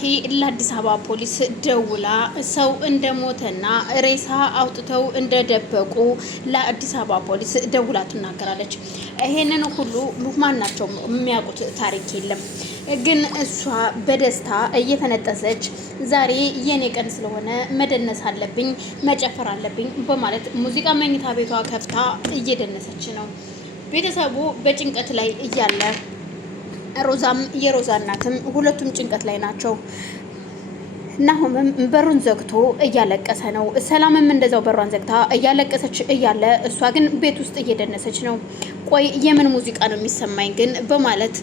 ማሂ ለአዲስ አበባ ፖሊስ ደውላ ሰው እንደሞተና ሬሳ አውጥተው እንደደበቁ ለአዲስ አበባ ፖሊስ ደውላ ትናገራለች። ይሄንን ሁሉ ማናቸው የሚያውቁት ታሪክ የለም። ግን እሷ በደስታ እየተነጠሰች ዛሬ የኔ ቀን ስለሆነ መደነስ አለብኝ፣ መጨፈር አለብኝ በማለት ሙዚቃ መኝታ ቤቷ ከፍታ እየደነሰች ነው። ቤተሰቡ በጭንቀት ላይ እያለ ሮዛም የሮዛ እናትም ሁለቱም ጭንቀት ላይ ናቸው። ናሆምም በሩን ዘግቶ እያለቀሰ ነው። ሰላምም እንደዛው በሯን ዘግታ እያለቀሰች እያለ እሷ ግን ቤት ውስጥ እየደነሰች ነው። ቆይ የምን ሙዚቃ ነው የሚሰማኝ ግን በማለት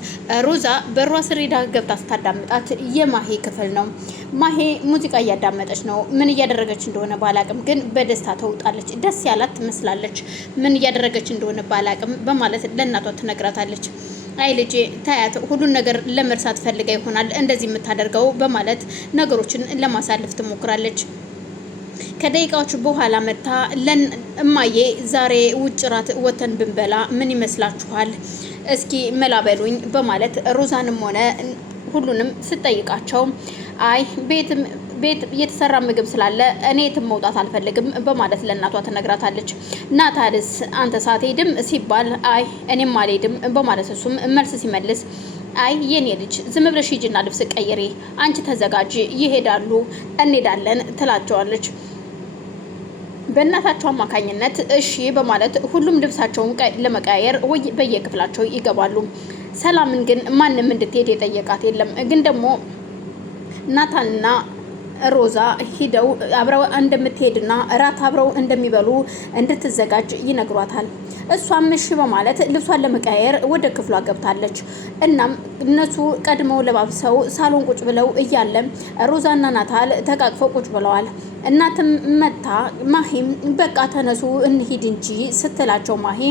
ሮዛ በሯ ስር ሄዳ ገብታ ስታዳምጣት የማሄ ክፍል ነው። ማሄ ሙዚቃ እያዳመጠች ነው። ምን እያደረገች እንደሆነ ባላቅም ግን በደስታ ተውጣለች። ደስ ያላት ትመስላለች። ምን እያደረገች እንደሆነ ባላቅም በማለት ለእናቷ ትነግራታለች። አይ ልጄ ታያት፣ ሁሉን ነገር ለመርሳት ፈልጋ ይሆናል እንደዚህ የምታደርገው በማለት ነገሮችን ለማሳለፍ ትሞክራለች። ከደቂቃዎች በኋላ መታ እማዬ ዛሬ ውጭ ራት ወተን ብንበላ ምን ይመስላችኋል? እስኪ መላበሉኝ በማለት ሮዛንም ሆነ ሁሉንም ስጠይቃቸው አይ ቤት የተሰራ ምግብ ስላለ እኔ የትም መውጣት አልፈልግም በማለት ለእናቷ ትነግራታለች። ናታልስ አንተ ሳትሄድም ሲባል አይ እኔም አልሄድም በማለት እሱም መልስ ሲመልስ አይ የኔ ልጅ ዝም ብለሽ ሂጂና ልብስ ቀይሬ አንቺ ተዘጋጂ፣ ይሄዳሉ እንሄዳለን ትላቸዋለች። በእናታቸው አማካኝነት እሺ በማለት ሁሉም ልብሳቸውን ለመቀያየር በየክፍላቸው ይገባሉ። ሰላምን ግን ማንም እንድትሄድ የጠየቃት የለም። ግን ደግሞ ናታንና ሮዛ ሂደው አብረው እንደምትሄድና እራት አብረው እንደሚበሉ እንድትዘጋጅ ይነግሯታል። እሷም እሺ በማለት ልብሷን ለመቀየር ወደ ክፍሏ ገብታለች። እናም እነሱ ቀድመው ለባብሰው ሳሎን ቁጭ ብለው እያለ ሮዛና ናታል ተቃቅፈው ቁጭ ብለዋል። እናትም መታ ማሂም በቃ ተነሱ እንሂድ እንጂ ስትላቸው ማሂ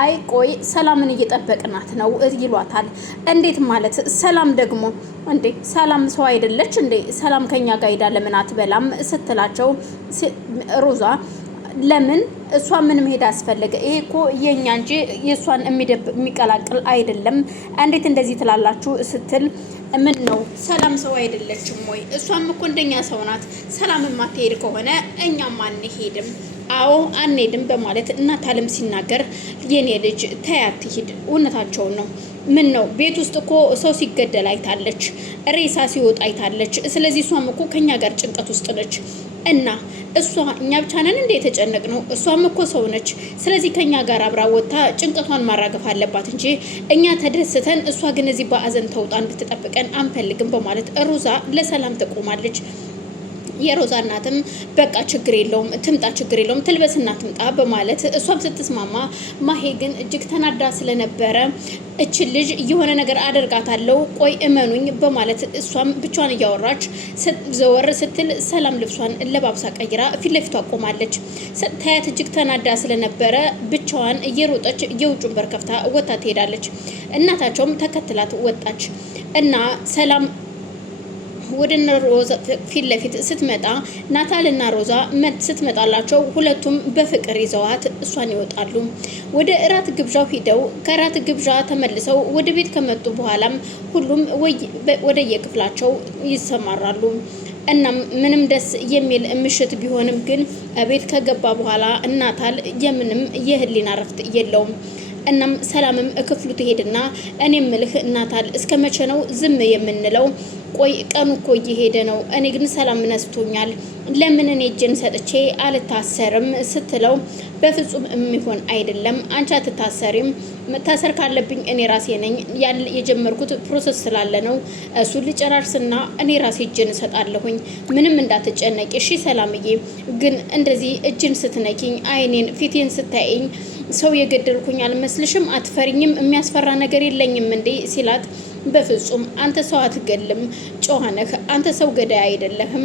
አይ ቆይ ሰላምን እየጠበቅናት ነው ይሏታል። እንዴት ማለት ሰላም ደግሞ እንዴ ሰላም ሰው አይደለች እንዴ? ሰላም ከኛ ጋር ሄዳ ለምን አትበላም ስትላቸው ሮዛ ለምን እሷ ምን መሄድ አስፈለገ? ይሄ እኮ የኛ እንጂ የእሷን የሚቀላቅል አይደለም። እንዴት እንደዚህ ትላላችሁ? ስትል ምን ነው ሰላም ሰው አይደለችም ወይ? እሷም እኮ እንደኛ ሰው ናት። ሰላም ማትሄድ ከሆነ እኛም አንሄድም። አዎ አንሄድም በማለት እናታለም ሲናገር የኔ ልጅ ተያት ትሂድ፣ እውነታቸውን ነው። ምን ነው ቤት ውስጥ እኮ ሰው ሲገደል አይታለች፣ ሬሳ ሲወጣ አይታለች። ስለዚህ እሷም እኮ ከኛ ጋር ጭንቀት ውስጥ ነች እና እሷ እኛ ብቻ ነን እንደ የተጨነቅ ነው። እሷም እኮ ሰው ነች። ስለዚህ ከኛ ጋር አብራ ወጥታ ጭንቀቷን ማራገፍ አለባት እንጂ እኛ ተደስተን እሷ ግን እዚህ በአዘን ተውጣ እንድትጠብቀን አንፈልግም በማለት ሮዛ ለሰላም ትቆማለች። የሮዛ እናትም በቃ ችግር የለውም ትምጣ፣ ችግር የለውም ትልበስና ትምጣ በማለት እሷም ስትስማማ፣ ማሄ ግን እጅግ ተናዳ ስለነበረ እችን ልጅ የሆነ ነገር አደርጋታለሁ ቆይ እመኑኝ በማለት እሷም ብቻዋን እያወራች ዘወር ስትል ሰላም ልብሷን ለባብሳ ቀይራ ፊት ለፊቷ ቆማለች። ታያት እጅግ ተናዳ ስለነበረ ብቻዋን እየሮጠች የውጩን በር ከፍታ ወጣ ትሄዳለች። እናታቸውም ተከትላት ወጣች እና ሰላም ወደ ሮዛ ፊት ለፊት ስትመጣ ናታልና ሮዛ ስትመጣላቸው ሁለቱም በፍቅር ይዘዋት እሷን ይወጣሉ። ወደ እራት ግብዣው ሂደው ከራት ግብዣ ተመልሰው ወደ ቤት ከመጡ በኋላም ሁሉም ወደ የክፍላቸው ይሰማራሉ። እናም ምንም ደስ የሚል ምሽት ቢሆንም ግን ቤት ከገባ በኋላ ናታል የምንም የህሊና ረፍት የለውም። እናም ሰላምም ክፍሉ ትሄድና እኔ ምልህ ናታል እስከ መቼ ነው ዝም የምንለው? ቆይ ቀኑ እኮ እየሄደ ነው። እኔ ግን ሰላም ነስቶኛል። ለምን እኔ እጄን ሰጥቼ አልታሰርም ስትለው በፍጹም የሚሆን አይደለም፣ አንቺ አትታሰሪም። መታሰር ካለብኝ እኔ ራሴ ነኝ የጀመርኩት ፕሮሰስ ስላለ ነው። እሱ ልጨራርስና እኔ ራሴ እጄን እሰጣለሁኝ። ምንም እንዳትጨነቂ እሺ ሰላምዬ። ግን እንደዚህ እጅን ስትነኪኝ አይኔን ፊቴን ስታይኝ ሰው የገደልኩኝ አልመስልሽም? አትፈሪኝም? የሚያስፈራ ነገር የለኝም እንዴ ሲላት በፍጹም አንተ ሰው አትገልም፣ ጨዋ ነህ፣ አንተ ሰው ገዳይ አይደለህም።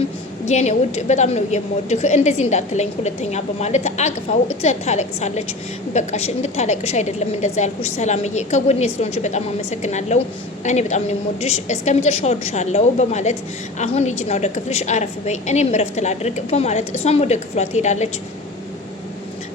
የኔ ውድ በጣም ነው የምወድህ፣ እንደዚህ እንዳትለኝ ሁለተኛ በማለት አቅፋው ታለቅሳለች። በቃሽ እንድታለቅሽ አይደለም እንደዛ ያልኩሽ ሰላምዬ፣ ከጎኔ ስለሆንሽ በጣም አመሰግናለሁ። እኔ በጣም ነው የምወድሽ፣ እስከ መጨረሻ ወድሻለሁ በማለት አሁን ሂጂና ወደ ክፍልሽ አረፍ በይ፣ እኔም እረፍት ላድርግ በማለት እሷም ወደ ክፍሏ ትሄዳለች።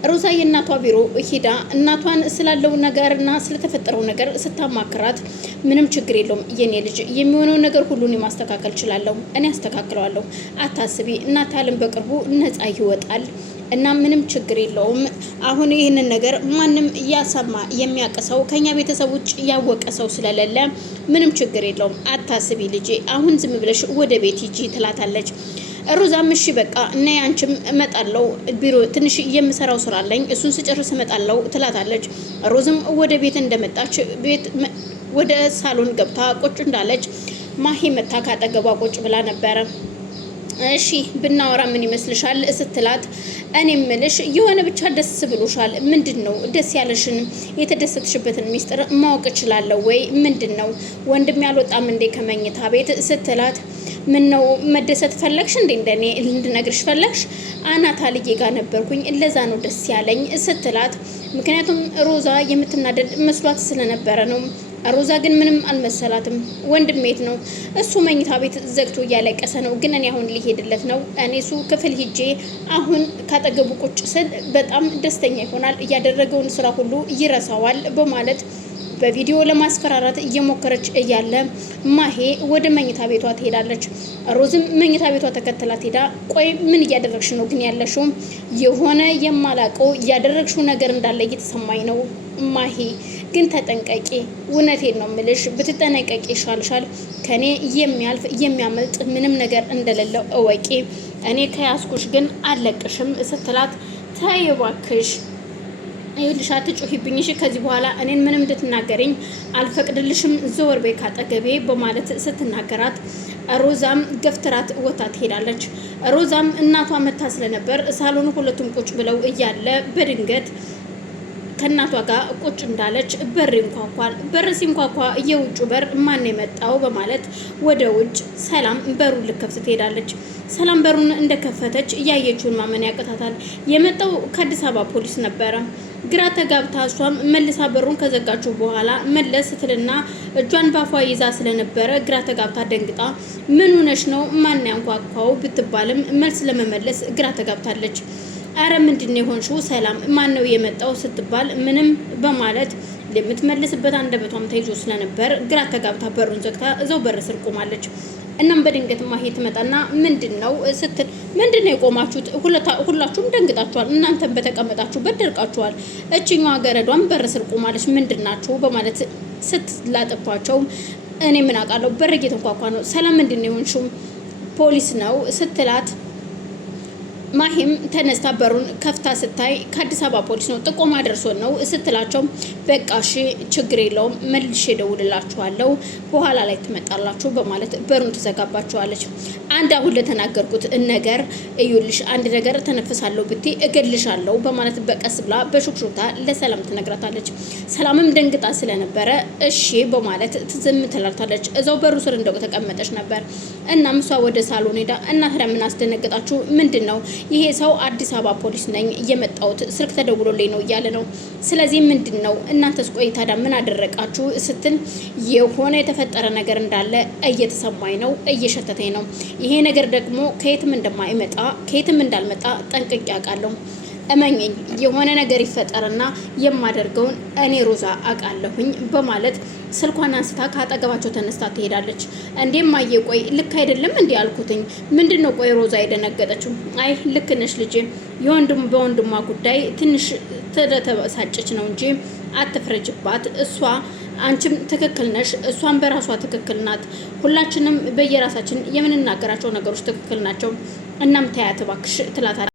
ሮዛ የእናቷ ቢሮ ሂዳ እናቷን ስላለው ነገርና ስለተፈጠረው ነገር ስታማክራት ምንም ችግር የለውም የኔ ልጅ፣ የሚሆነው ነገር ሁሉን ማስተካከል እችላለሁ፣ እኔ አስተካክለዋለሁ፣ አታስቢ፣ እናት አለም በቅርቡ ነፃ ይወጣል እና ምንም ችግር የለውም። አሁን ይህንን ነገር ማንም እያሰማ የሚያቀሰው ከኛ ቤተሰብ ውጭ ያወቀ ሰው ስለሌለ ምንም ችግር የለውም፣ አታስቢ ልጄ፣ አሁን ዝም ብለሽ ወደ ቤት ሂጂ ትላታለች። ሮዛም እሺ በቃ እና ያንቺም እመጣለሁ፣ ቢሮ ትንሽ የምሰራው ስራ አለኝ፣ እሱን ስጨርስ እመጣለሁ ትላታለች። ሮዝም ወደ ቤት እንደመጣች ወደ ሳሎን ገብታ ቁጭ እንዳለች ማሂ መታ ካጠገቧ ቁጭ ብላ ነበረ። እሺ ብናወራ ምን ይመስልሻል ስትላት፣ እኔ ምልሽ የሆነ ብቻ ደስ ብሎሻል፣ ምንድነው ደስ ያለሽን የተደሰትሽበትን ሚስጥር ማወቅ እችላለሁ ወይ? ምንድነው ወንድም ያልወጣም እንዴ ከመኝታ ቤት ስትላት፣ ምን ነው መደሰት ፈለግሽ እንዴ? እንደኔ እንድነግርሽ ፈለግሽ? አናታልዬ ጋር ነበርኩኝ ለዛ ነው ደስ ያለኝ ስትላት፣ ምክንያቱም ሮዛ የምትናደድ መስሏት ስለነበረ ነው። ሮዛ ግን ምንም አልመሰላትም። ወንድም ቤት ነው እሱ መኝታ ቤት ዘግቶ እያለቀሰ ነው፣ ግን እኔ አሁን ሊሄድለት ነው። እኔ እሱ ክፍል ሂጄ አሁን ካጠገቡ ቁጭ ስል በጣም ደስተኛ ይሆናል፣ እያደረገውን ስራ ሁሉ ይረሳዋል በማለት በቪዲዮ ለማስፈራራት እየሞከረች እያለ ማሄ ወደ መኝታ ቤቷ ትሄዳለች። ሮዝም መኝታ ቤቷ ተከትላት ሄዳ፣ ቆይ ምን እያደረግሽ ነው ግን ያለሽው? የሆነ የማላቀው እያደረግሽው ነገር እንዳለ እየተሰማኝ ነው ማሄ፣ ግን ተጠንቀቂ፣ እውነቴን ነው ምልሽ፣ ብትጠነቀቂ ይሻልሻል። ከኔ የሚያልፍ የሚያመልጥ ምንም ነገር እንደሌለው እወቂ። እኔ ከያዝኩሽ ግን አለቅሽም ስትላት፣ ተይ እባክሽ ይኸውልሽ አትጮሂብኝ እሺ፣ ከዚህ በኋላ እኔን ምንም እንድትናገረኝ አልፈቅድልሽም፣ ዘወር በይ ካጠገቤ በማለት ስትናገራት፣ ሮዛም ገፍትራት ወታ ትሄዳለች። ሮዛም እናቷ መታ ስለነበር ሳሎኑ ሁለቱም ቁጭ ብለው እያለ በድንገት ከእናቷ ጋር ቁጭ እንዳለች በር ይንኳኳል። በር ሲንኳኳ የውጭ በር ማን የመጣው በማለት ወደ ውጭ ሰላም በሩን ልከፍት ትሄዳለች። ሰላም በሩን እንደከፈተች እያየችውን ማመን ያቅታታል። የመጣው ከአዲስ አበባ ፖሊስ ነበረ። ግራ ተጋብታ እሷም መልሳ በሩን ከዘጋችው በኋላ መለስ ስትልና እጇን ባፏ ይዛ ስለነበረ ግራ ተጋብታ ደንግጣ ምን ሆነሽ ነው ማን ያንኳኳው ብትባልም መልስ ለመመለስ ግራ ተጋብታለች። አረ ምንድን ነው የሆንሽው ሰላም፣ ማን ነው የመጣው ስትባል ምንም በማለት ለምትመልስበት አንደበቷም ተይዞ ስለነበር ግራ ተጋብታ በሩን ዘግታ እዛው በር ስር ቆማለች። እናም በድንገት ማሄ ትመጣና ምንድነው ስትል፣ ምንድነው የቆማችሁት? ሁላችሁም ደንግጣችኋል፣ እናንተም በተቀመጣችሁበት ደርቃችኋል፣ እችኛዋ ገረዷን በር ስር ቆማለች፣ ምንድናችሁ በማለት ስትላጥባቸው፣ እኔ ምን አውቃለሁ በር እየተንኳኳ ነው፣ ሰላም ምንድነው የሆንሽው? ፖሊስ ነው ስትላት፣ ማሂም ተነስታ በሩን ከፍታ ስታይ ከአዲስ አበባ ፖሊስ ነው ጥቆማ ደርሶን ነው ስትላቸው፣ በቃ እሺ ችግር የለውም መልሼ እደውልላችኋለሁ በኋላ ላይ ትመጣላችሁ በማለት በሩን ትዘጋባችኋለች። አንድ አሁን ለተናገርኩት ነገር እዩልሽ፣ አንድ ነገር ተነፍሳለሁ ብቴ እገልሻለሁ በማለት በቀስ ብላ በሹክሹክታ ለሰላም ትነግራታለች። ሰላምም ደንግጣ ስለነበረ እሺ በማለት ትዝም ትላታለች። እዛው በሩ ስር እንደው ተቀመጠች ነበር። እናም እሷ ወደ ሳሎን ሄዳ እናት ለምን አስደነግጣችሁ? ምንድን ነው ይሄ ሰው አዲስ አበባ ፖሊስ ነኝ የመጣሁት ስልክ ተደውሎልኝ ነው እያለ ነው። ስለዚህ ምንድን ነው እናንተስ ቆይ ታዲያ ምን አደረቃችሁ ስትል፣ የሆነ የተፈጠረ ነገር እንዳለ እየተሰማኝ ነው፣ እየሸተተኝ ነው። ይሄ ነገር ደግሞ ከየትም እንደማይመጣ ከየትም እንዳልመጣ ጠንቅቄ አውቃለሁ። እመኘኝ የሆነ ነገር ይፈጠርና የማደርገውን እኔ ሮዛ አውቃለሁኝ በማለት ስልኳን አንስታ ካጠገባቸው ተነስታ ትሄዳለች። እንዴም ማየ ቆይ ልክ አይደለም እንዴ አልኩትኝ። ምንድነው ቆይ ሮዛ የደነገጠችው? አይ ልክ ነሽ ልጄ፣ በወንድሟ ጉዳይ ትንሽ ተበሳጨች ነው እንጂ አትፍረጅባት። እሷ አንቺም ትክክል ነሽ፣ እሷም በራሷ ትክክል ናት። ሁላችንም በየራሳችን የምንናገራቸው ነገሮች ትክክል ናቸው። እናም ተያት እባክሽ ትላታለች።